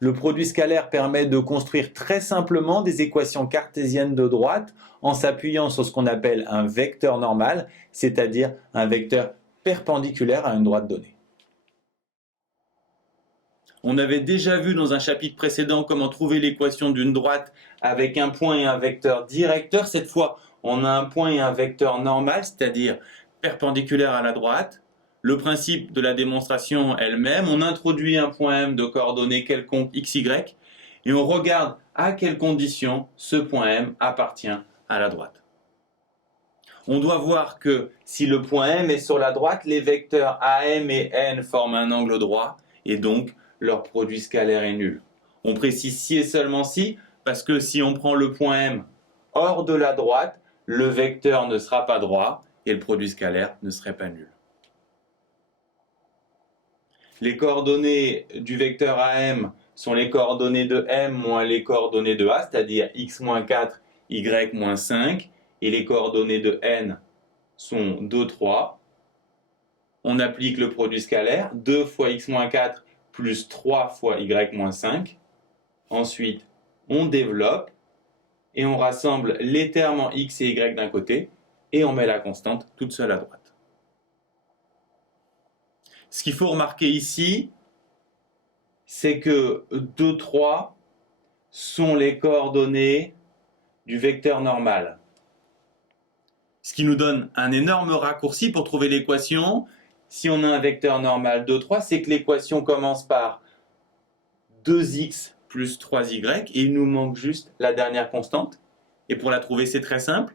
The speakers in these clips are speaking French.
Le produit scalaire permet de construire très simplement des équations cartésiennes de droite en s'appuyant sur ce qu'on appelle un vecteur normal, c'est-à-dire un vecteur perpendiculaire à une droite donnée. On avait déjà vu dans un chapitre précédent comment trouver l'équation d'une droite avec un point et un vecteur directeur. Cette fois, on a un point et un vecteur normal, c'est-à-dire perpendiculaire à la droite. Le principe de la démonstration elle-même, on introduit un point M de coordonnées quelconque xy et on regarde à quelles conditions ce point M appartient à la droite. On doit voir que si le point M est sur la droite, les vecteurs AM et N forment un angle droit et donc leur produit scalaire est nul. On précise si et seulement si, parce que si on prend le point M hors de la droite, le vecteur ne sera pas droit et le produit scalaire ne serait pas nul. Les coordonnées du vecteur AM sont les coordonnées de M moins les coordonnées de A, c'est-à-dire x moins 4, y moins 5, et les coordonnées de N sont 2, 3. On applique le produit scalaire, 2 fois x moins 4 plus 3 fois y moins 5. Ensuite, on développe et on rassemble les termes en x et y d'un côté et on met la constante toute seule à droite. Ce qu'il faut remarquer ici, c'est que 2, 3 sont les coordonnées du vecteur normal. Ce qui nous donne un énorme raccourci pour trouver l'équation. Si on a un vecteur normal 2, 3, c'est que l'équation commence par 2x plus 3y et il nous manque juste la dernière constante. Et pour la trouver, c'est très simple.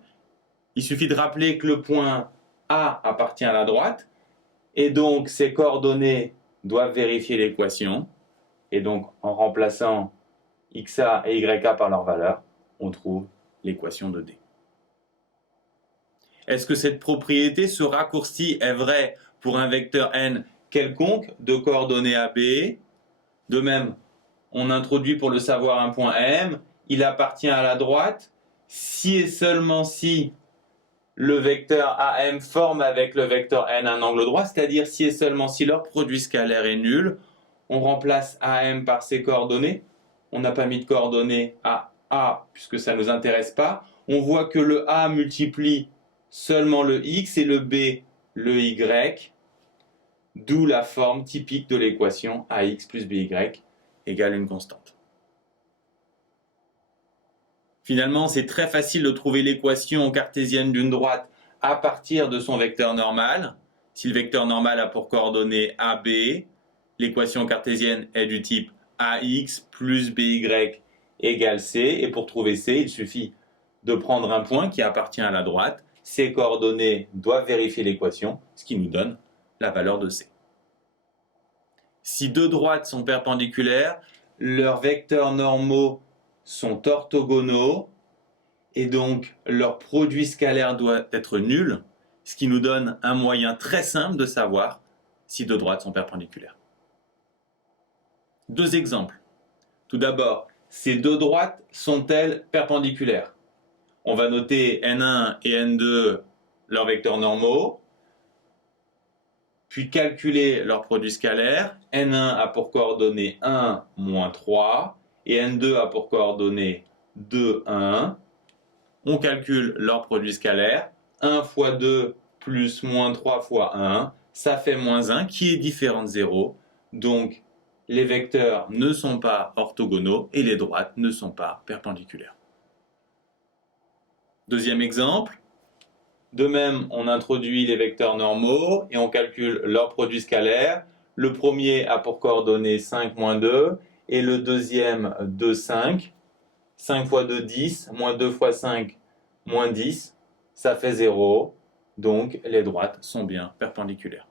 Il suffit de rappeler que le point A appartient à la droite et donc ces coordonnées doivent vérifier l'équation. Et donc en remplaçant xa et yk par leur valeur, on trouve l'équation de D. Est-ce que cette propriété, ce raccourci, est vrai pour un vecteur n quelconque de coordonnées AB? De même, on introduit pour le savoir un point M, il appartient à la droite, si et seulement si le vecteur AM forme avec le vecteur N un angle droit, c'est-à-dire si et seulement si leur produit scalaire est nul, on remplace AM par ses coordonnées. On n'a pas mis de coordonnées à A puisque ça ne nous intéresse pas. On voit que le A multiplie seulement le X et le B le Y, d'où la forme typique de l'équation AX plus BY égale une constante. Finalement, c'est très facile de trouver l'équation cartésienne d'une droite à partir de son vecteur normal. Si le vecteur normal a pour coordonnées AB, l'équation cartésienne est du type AX plus BY égale C. Et pour trouver C, il suffit de prendre un point qui appartient à la droite. Ces coordonnées doivent vérifier l'équation, ce qui nous donne la valeur de C. Si deux droites sont perpendiculaires, leurs vecteurs normaux sont orthogonaux et donc leur produit scalaire doit être nul, ce qui nous donne un moyen très simple de savoir si deux droites sont perpendiculaires. Deux exemples. Tout d'abord, ces deux droites sont-elles perpendiculaires? On va noter N1 et N2 leurs vecteurs normaux, puis calculer leur produit scalaire. N1 a pour coordonnées 1, moins 3, et N2 a pour coordonnées 2, 1. On calcule leur produit scalaire. 1 fois 2 plus moins 3 fois 1, ça fait moins 1 qui est différent de 0. Donc les vecteurs ne sont pas orthogonaux et les droites ne sont pas perpendiculaires. Deuxième exemple. De même, on introduit les vecteurs normaux et on calcule leur produit scalaire. Le premier a pour coordonnées 5, moins 2 et le deuxième 2, 5. 5 fois 2, 10, moins 2 fois 5, moins 10. Ça fait 0. Donc les droites sont bien perpendiculaires.